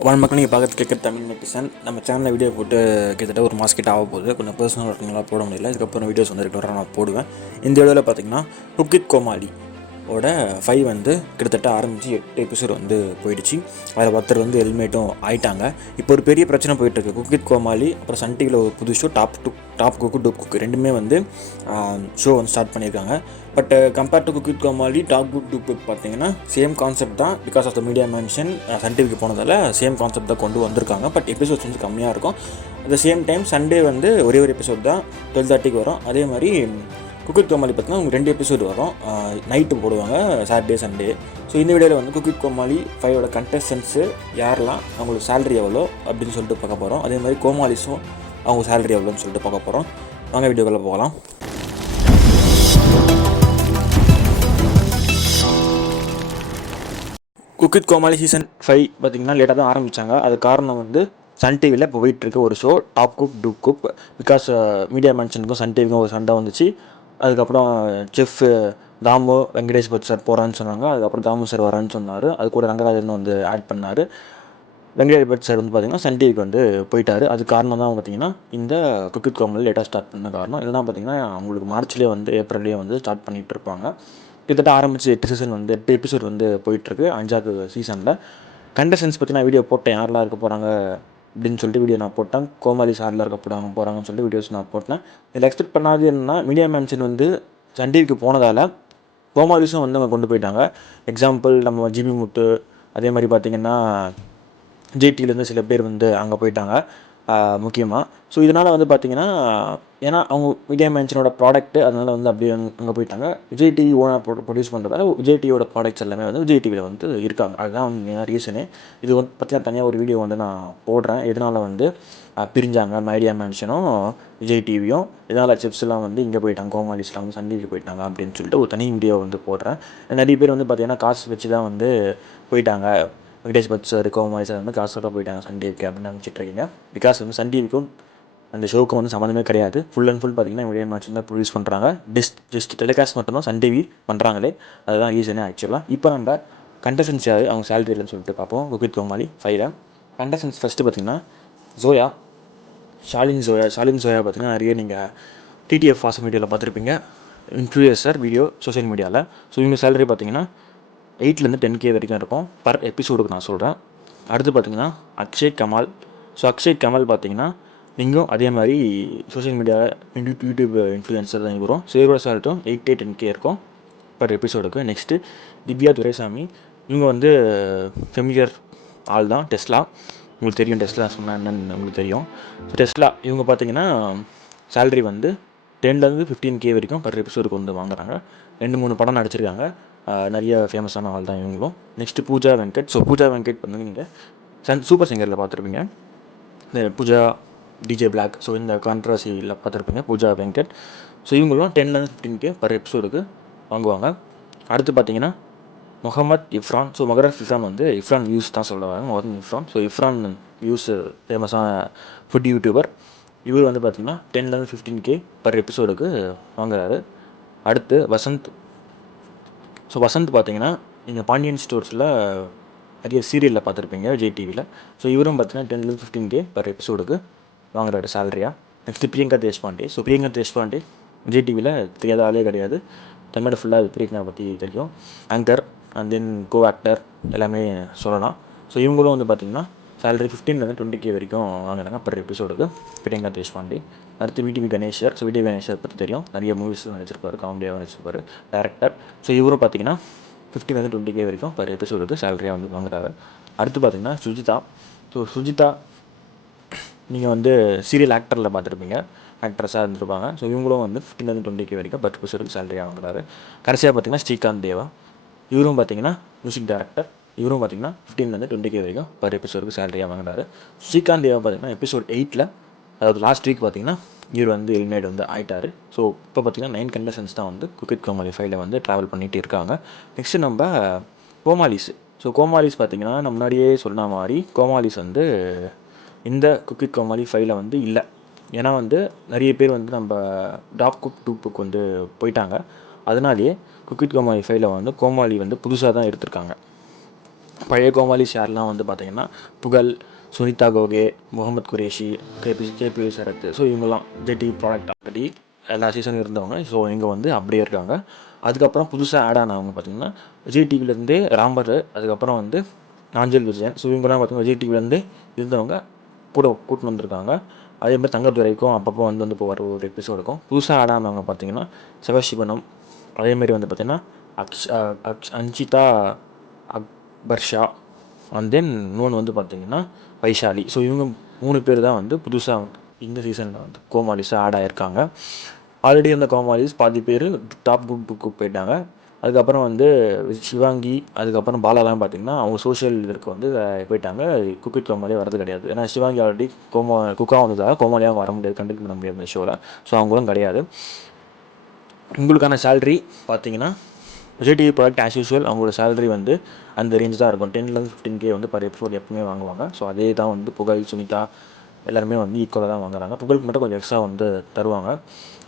மக்கள் நீங்கள் பார்க்கறது கேட்குற தமிழ் நெட்டிசன் நம்ம சேனலில் வீடியோ போட்டு கிட்டத்தட்ட ஒரு மாதம் கிட்ட ஆக போகுது. கொஞ்சம் பர்சனல் ஒர்க்குங்களாம் போட முடியல. இதுக்கப்புறம் வீடியோஸ் வந்து ரெகுலராக நான் போடுவேன். இந்த வீடியோவில் பார்த்தீங்கன்னா குக் வித் கோமாளி ஓட 5 வந்து கிட்டத்தட்ட ஆரம்பித்து 8 எபிசோடு வந்து போயிடுச்சு. அதில் ஒருத்தர் வந்து ஹெல்மெட்டும் ஆயிட்டாங்க. இப்போ ஒரு பெரிய பிரச்சனை போயிட்டுருக்கு. குக் வித் கோமாளி அப்புறம் சன் டிவியில் ஒரு புது show top cook dupe cook ரெண்டுமே வந்து ஷோ வந்து ஸ்டார்ட் பண்ணியிருக்காங்க. But compared to cook with Comali top cook dupe cook பார்த்தீங்கன்னா சேம் கான்செப்ட் தான். Because of the media mention Sun டிவிக்கு போனதால் சேம் கான்செப்ட் தான் கொண்டு வந்திருக்காங்க. பட் எபிசோட்ஸ் வந்து கம்மியாக இருக்கும். At the same time Sunday வந்து ஒரே ஒரு எபிசோட் தான் 12:30 வரும். அதே மாதிரி குக் வித் கோமாளி பார்த்தீங்கன்னா உங்களுக்கு 2 எபிசோடு வரும். நைட்டு போடுவாங்க சாட்டர்டே சண்டே. ஸோ இந்த வீடியோவில் வந்து குக் வித் கோமாளி 5ஓட கண்டஸ்டன்ஸு யாரெல்லாம் அவங்களுக்கு சேலரி எவ்வளோ அப்படின்னு சொல்லிட்டு பார்க்க போகிறோம். அதே மாதிரி கோமாளிஸும் அவங்க சேலரி எவ்வளோன்னு சொல்லிட்டு பார்க்க போகிறோம். வாங்க வீடியோக்குள்ளே போகலாம். குக் வித் கோமாளி சீசன் 5 பார்த்திங்கன்னா லேட்டாக தான் ஆரம்பித்தாங்க. அது காரணம் வந்து சன் டிவியில் இப்போ போயிட்டுருக்க ஒரு show top cook dupe cook. Because media மென்ஷனுக்கும் சன் டிவிக்கும் ஒரு சண்டை வந்துச்சு. அதுக்கப்புறம் செஃப் தாமு வெங்கடேஷ் பட் சார் போகிறான்னு சொன்னாங்க. அதுக்கப்புறம் தாமு சார் வரான்னு சொன்னார். அது கூட ரங்கராஜன் வந்து ஆட் பண்ணார். வெங்கடேஷ் பட் சார் வந்து பார்த்திங்கன்னா சன் டிவிக்கு வந்து போயிட்டார். அது காரணம் தான் பார்த்திங்கன்னா இந்த குக் வித் கோமாளி லேட்டாக ஸ்டார்ட் பண்ண காரணம். இல்லைனா பார்த்திங்கன்னா அவங்களுக்கு மார்ச்லேயே வந்து ஏப்ரல்லேயே வந்து ஸ்டார்ட் பண்ணிகிட்டு இருப்பாங்க. கிட்டத்தட்ட ஆரம்பித்து 8 எபிசோட் வந்து போயிட்டுருக்கு 5வது சீசனில். கண்டஸ்டன்ஸ் பற்றி நான் வீடியோ போட்டேன். யாரெல்லாம் இருக்க போகிறாங்க அப்படின்னு சொல்லிட்டு வீடியோ நான் போட்டேன். கோமாளி சாரில் இருக்க போகிறாங்கன்னு சொல்லிட்டு வீடியோஸ் நான் போட்டேன். இதில் எக்ஸ்பெக்ட் பண்ணாது என்னன்னா மீடியா மென்ஷன் வந்து சன் டிவிக்கு போனதால் கோமாளிஸும் வந்து அவங்க கொண்டு போயிட்டாங்க. எக்ஸாம்பிள் நம்ம ஜிபி முத்து, அதே மாதிரி பார்த்திங்கன்னா ஜிடிவிலேருந்து சில பேர் வந்து அங்கே போயிட்டாங்க முக்கியமாக. ஸோ இதனால் வந்து பார்த்திங்கன்னா ஏன்னா அவங்க மீடியா மென்ஷனோட ப்ராடக்ட்டு அதனால் வந்து அப்படியே அங்கே போயிட்டாங்க. விஜய் டிவி ஓனாக ப்ரொடியூஸ் பண்ணுறதால விஜய் டிவியோட ப்ராடக்ட்ஸ் எல்லாமே வந்து விஜய் டிவியில் வந்து இருக்காங்க. அதுதான் வந்து மெயினாக ரீசனே. இது வந்து பார்த்தீங்கன்னா தனியாக ஒரு வீடியோ வந்து நான் போடுறேன். எதனால் வந்து பிரிஞ்சாங்க மீடியா மென்ஷனும் விஜய் டிவியும், இதனால் செப்ஸ்லாம் வந்து இங்கே போயிட்டாங்க, கோமாளிஸ்லாம் வந்து சன் டிவிக்கு போயிட்டாங்க அப்படின்னு சொல்லிட்டு ஒரு தனி வீடியோ வந்து போடுறேன். நிறைய பேர் வந்து பார்த்திங்கன்னா காசு வச்சு தான் வந்து போயிட்டாங்க. வெங்கடேஷ் பட் சார் கோமாளி சார் வந்து காசோட போயிட்டாங்க சன் டிவிக்கு அப்படின்னு நினச்சிட்ருக்கீங்க. பிகாஸ் வந்து சன் டிவிக்கும் அந்த ஷோவுக்கும் வந்து சம்மந்தமே கிடையாது. ஃபுல் அண்ட் ஃபுல் பார்த்திங்கன்னா மீடியா மென்ஷன் தான் ப்ரொடியூஸ் பண்ணுறாங்க. ஜஸ்ட் டெலிகாஸ்ட் மட்டும்தான் சன் டிவி பண்ணுறாங்களே. அதுதான் ரீசனே ஆக்சுவலாக. இப்போ நம்ம கண்டஸ்டன்ஸ் யார் அவங்க சேலரி இல்லைன்னு சொல்லிட்டு பார்ப்போம். குக் வித் கோமாளி 5ல் கண்டஸ்டன்ஸ் ஃபஸ்ட்டு பார்த்திங்கன்னா ஜோயா, ஷாலின் ஜோயா பார்த்திங்கன்னா நிறைய நீங்கள் டிடிஎஃப் வாசம் வீடியோவில் பார்த்துருப்பீங்க. இன்ஃப்ளூயன்சர் வீடியோ சோஷியல் மீடியாவில். ஸோ இவங்க சேலரி பார்த்திங்கன்னா 8லேருந்து 10K வரைக்கும் இருக்கும் பர் எபிசோடுக்கு நான் சொல்கிறேன். அடுத்து பார்த்திங்கன்னா அக்ஷய் கமால். ஸோ அக்ஷய் கமால் பார்த்திங்கன்னா நீங்களும் அதே மாதிரி சோஷியல் மீடியாவில் யூடியூப் இன்ஃப்ளூயன்சர் தான் வரும். ஸோ இவரோட சேலரியும் 8-10K இருக்கும் பர் எபிசோடுக்கு. நெக்ஸ்ட்டு திவ்யா துரைசாமி. இவங்க வந்து ஃபெமிலியர் ஆள் தான். டெஸ்லா உங்களுக்கு தெரியும். டெஸ்லா சொன்னால் என்னென்னு உங்களுக்கு தெரியும். ஸோ டெஸ்லா இவங்க பார்த்திங்கன்னா சேலரி வந்து 10லேருந்து 15K வரைக்கும் பர் எபிசோடுக்கு வந்து வாங்குறாங்க. 2-3 படம் நடிச்சிருக்காங்க. நிறைய ஃபேமஸான ஆள் தான் இவங்களும். நெக்ஸ்ட்டு பூஜா வெங்கட். ஸோ பூஜா வெங்கட் வந்து நீங்கள் சூப்பர் சிங்கரில் பார்த்துருப்பீங்க. இந்த பூஜா டிஜே பிளாக். ஸோ இந்த கான்ட்ரவர்சியில் பார்த்துருப்பீங்க பூஜா வெங்கட். ஸோ இவங்களும் 10லேருந்து 15K பர் எபிசோடுக்கு வாங்குவாங்க. அடுத்து பார்த்தீங்கன்னா முகமது இஃப்ரான். ஸோ முகமது இஃப்ரான் வந்து இஃப்ரான் வியூஸ் தான் சொல்லுவாங்க. முகமது இஃப்ரான். ஸோ இஃப்ரான் வியூஸ் ஃபேமஸான ஃபுட் யூடியூபர். இவர் வந்து பார்த்திங்கன்னா 10லேருந்து 15K பர் எபிசோடுக்கு வாங்குறாரு. அடுத்து வசந்த். ஸோ வசந்த் பார்த்திங்கன்னா நீங்கள் பாண்டியன் ஸ்டோர்ஸில் நிறைய சீரியலில் பார்த்துருப்பீங்க விஜய் டிவியில். ஸோ இவரும் பார்த்திங்கன்னா 10லேருந்து 15K பர் எபிசோடுக்கு வாங்குறாரு சேலரியாக. நெக்ஸ்ட்டு பிரியங்கா தேஷ்பாண்டே. ஸோ பிரியங்கா தேஷ்பாண்டே விஜய் டிவியில் தெரியாத ஆளே கிடையாது. தமிழ் ஃபுல்லாக பிரியங்கா பற்றி தெரியும். Anchor and then co actor எல்லாமே சொல்லலாம். ஸோ இவங்களும் வந்து பார்த்திங்கன்னா சேலரி 15லேருந்து 20K வரைக்கும் வாங்குறாங்க பர் எபிசோடுக்கு பிரியங்கா தேஷ்பாண்டே. அடுத்து விடிவி கணேஷர். ஸோ விடிவி கணேஷர் பற்றி தெரியும். நிறைய மூவிஸ் நடிச்சிருப்பார், காமெடியாக நடிச்சிருப்பார், டேரக்டர். ஸோ இவரும் பார்த்திங்கன்னா 15லேருந்து 20K வரைக்கும் பர் எபிசோடுக்கு சேலரியாக வந்து வாங்குறாரு. அடுத்து பார்த்திங்கன்னா சுஜிதா. ஸோ சுஜிதா நீங்கள் வந்து சீரியல் ஆக்டரில் பார்த்துருப்பீங்க, ஆக்ட்ரஸாக இருந்திருப்பாங்க. ஸோ இவங்களும் வந்து 15லேருந்து 20K வரைக்கும் பர் எபிசோடுக்கு சேலரியாக வாங்குறாரு. கடைசியாக பார்த்திங்கன்னா ஸ்ரீகாந்த் தேவா. இவரும் பார்த்திங்கன்னா மியூசிக் டைரக்டர். இவரும் பார்த்திங்கன்னா 15லேருந்து 20K வரைக்கும் பர் எபிசோடுக்கு சேலரியாக வாங்குறாரு. ஸ்ரீகாந்த் தேவா பார்த்திங்கன்னா எபிசோட் 8ல், அதாவது லாஸ்ட் வீக் பார்த்திங்கன்னா இவர் வந்து எலிமினேட் வந்து ஆகிட்டார். ஸோ இப்போ பார்த்திங்கன்னா 9 கண்டஸ்டன்ஸ் தான் வந்து குக் வித் கோமாளி 5ல் வந்து ட்ராவல் பண்ணிகிட்டு இருக்காங்க. நெக்ஸ்ட்டு நம்ம கோமாளிஸ். ஸோ கோமாளிஸ் பார்த்திங்கன்னா நம்ம முன்னாடியே சொன்ன மாதிரி கோமாளிஸ் வந்து இந்த குக் வித் கோமாளி 5ல் வந்து இல்லை. ஏன்னா வந்து நிறைய பேர் வந்து நம்ம டாப் குக் டூப்புக்கு வந்து போயிட்டாங்க. அதனாலேயே குக் வித் கோமாளி 5ல் வந்து கோமாளி வந்து புதுசாக தான் எடுத்திருக்காங்க. பழைய கோமாளிஸ் யாரெல்லாம் வந்து பார்த்திங்கன்னா புகழ், சுனிதா கோகே, முகமது குரேஷி, கேபி சரத், ஸோ இவங்கெல்லாம் ஜிடிவி ப்ராடக்ட் ஆல்ரெடி எல்லா சீசனும் இருந்தவங்க. ஸோ இங்கே வந்து அப்படியே இருக்காங்க. அதுக்கப்புறம் புதுசாக ஆட் ஆனவங்க பார்த்திங்கன்னா விஜய் டிவிலேருந்தே ராம்பர், அதுக்கப்புறம் வந்து நாஞ்சல் விஜயன். ஸோ இவங்கெல்லாம் பார்த்திங்கன்னா விஜய் டிவிலேருந்தே இருந்தவங்க கூட கூட்டின்னு வந்திருக்காங்க. அதேமாதிரி தங்கத்துறைக்கும் அப்பப்போ வந்து இப்போ வர ஒரு எபிசோடு இருக்கும். புதுசாக ஆட் ஆனவங்க பார்த்திங்கன்னா சிவசிவனம், அதேமாரி வந்து பார்த்திங்கன்னா அஞ்சிதா அக்பர்ஷா, அண்ட் தென் இன்னொன்று வந்து பார்த்திங்கன்னா வைஷாலி. ஸோ இவங்க 3 பேர் தான் வந்து புதுசாக இந்த சீசனில் வந்து கோமாளிஸாக ஆட் ஆகியிருக்காங்க. ஆல்ரெடி இருந்த கோமாளிஸ் பாதி பேர் டாப் குரூப்புக்கு போயிட்டாங்க. அதுக்கப்புறம் வந்து சிவாங்கி, அதுக்கப்புறம் பாலாலாம் பார்த்திங்கன்னா அவங்க சோஷியல் இதற்கு வந்து போயிட்டாங்க. குக்கிட் கோமாளியே வரது கிடையாது. ஏன்னா சிவாங்கி ஆல்ரெடி குக்காக வந்ததாக கோமாளியாக வர முடியாது, கண்டக்ட் பண்ண முடியாது இந்த ஷோவில். ஸோ அவங்களும் கிடையாது. உங்களுக்கான சேலரி பார்த்திங்கன்னா Vijay TV product as usual அவங்களோட சேலரி வந்து அந்த ரேஞ்ச் தான் இருக்கும். 10,000 15K வந்து பர் எபிசோட் எப்பவுமே வாங்குவாங்க. ஸோ அதே தான் வந்து புகழ், சுனிதா எல்லாருமே வந்து ஈக்குவலாக தான் வாங்குறாங்க. புகழுக்கு மட்டும் கொஞ்சம் எக்ஸ்ட்ரா வந்து தருவாங்க.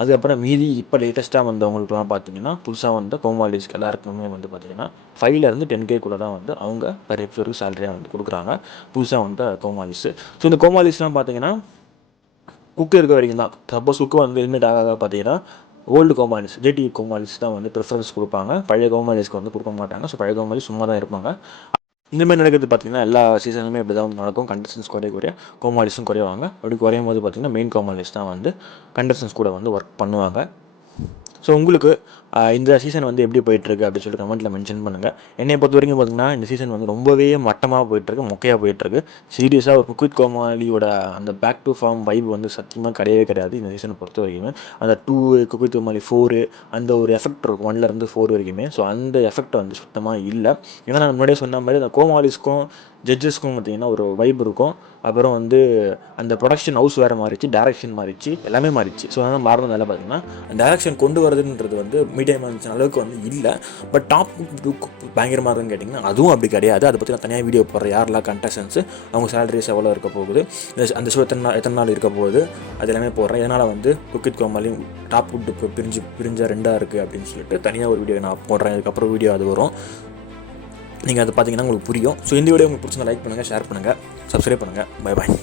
அதுக்கப்புறம் மீதி இப்போ லேட்டஸ்ட்டாக வந்தவங்களுக்குலாம் பார்த்தீங்கன்னா புதுசாக வந்த கோமாளிஸ்க்கு எல்லாருக்குமே வந்து பார்த்திங்கன்னா 5லேருந்து 10K கூட தான் வந்து அவங்க பர் எபிசோடுக்கு சேலரியாக வந்து கொடுக்குறாங்க புதுசாக வந்த கோமாளிஸ். ஸோ இந்த கோமாளிஸ்லாம் பார்த்தீங்கன்னா குக்கு இருக்க வரைக்கும் தான். சப்போஸ் குக்கு வந்து எலிமினேட் ஆகாத பார்த்தீங்கன்னா ஓல்டு கோமாளிஸ், விஜய் டிவி கோமாளிஸ் தான் வந்து ப்ரிஃபரன்ஸ் கொடுப்பாங்க. பழைய கோமாளிஸ்க்கு வந்து கொடுக்க மாட்டாங்க. ஸோ பழைய கோமாளிஸ் சும்மா தான் இருப்பாங்க. இந்தமாதிரி நடக்கிறது பார்த்திங்கன்னா எல்லா சீசனுமே இப்படி தான் வந்து நடக்கும். கண்டஸ்டன்ஸ் குறைய கோமாளிஸும் குறைவாங்க. அப்படி குறையும் போது பார்த்திங்கன்னா மெயின் கோமாளிஸ் தான் வந்து கண்டஸ்டன்ஸ் கூட வந்து ஒர்க் பண்ணுவாங்க. ஸோ உங்களுக்கு இந்த சீசன் வந்து எப்படி போயிட்டுருக்கு அப்படின்னு சொல்லிட்டு கமெண்ட்டில் மென்ஷன் பண்ணுங்கள். என்னை பொறுத்த வரைக்கும் பார்த்திங்கன்னா இந்த சீசன் வந்து ரொம்பவே மட்டமாக போயிட்டுருக்கு, மொக்கையாக போயிட்டுருக்கு. சீரியஸாக ஒரு குக்வித் கோமாளியோட அந்த பேக் டு ஃபார்ம் வைப் வந்து சத்தியமாக கிடையவே கிடையாது இந்த சீசனை பொறுத்த வரைக்குமே. அந்த 2 குக்வித் கோமாளி 4 அந்த ஒரு எஃபெக்ட் இருக்கும் 1லேருந்து 4 வரைக்குமே. ஸோ அந்த எஃபெக்ட் வந்து சுத்தமாக இல்லை. ஏன்னா நான் முன்னாடியே சொன்ன மாதிரி அந்த கோமாளிஸ்க்கும் ஜட்ஜஸ்க்கும் பார்த்திங்கன்னா ஒரு வைப் இருக்கும். அப்புறம் வந்து அந்த ப்ரொடக்ஷன் ஹவுஸ் வேறு மாறிச்சு, டேரக்ஷன் மாறிச்சு, எல்லாமே மாறிச்சு. ஸோ அதனால் மாறினதால பார்த்திங்கன்னா டேரக்ஷன் கொண்டு வரதுன்றது வந்து மீடியம் அளவுக்கு வந்து இல்லை. பட் டாப் பயங்கரமாக இருக்குன்னு கேட்டிங்கன்னா அதுவும் அப்படி கிடையாது. அதை பற்றி நான் தனியாக வீடியோ போடுறேன். யாரெல்லாம் கண்டஸ்டன்ஸு, அவங்க சேலரிஸ் எவ்வளோ இருக்க போகுது, அந்த ஷோ எத்தனை நாள் இருக்க போகுது, அது எல்லாமே போடுறேன். இதனால் வந்து குக்வித் கோமாளி டாப் குட்டுக்கு பிரிஞ்ச 2ஆக இருக்குது அப்படின்னு சொல்லிட்டு தனியாக ஒரு வீடியோ நான் போடுறேன். அதுக்கப்புறம் வீடியோ அது வரும், நீங்கள் அதை பார்த்தீங்கன்னா உங்களுக்கு புரியும். ஸோ இந்த வீடியோ உங்களுக்கு பிடிச்சிருந்தா லைக் பண்ணுங்கள், ஷேர் பண்ணுங்கள், சப்ஸ்கிரைப் பண்ணுங்கள். Bye bye.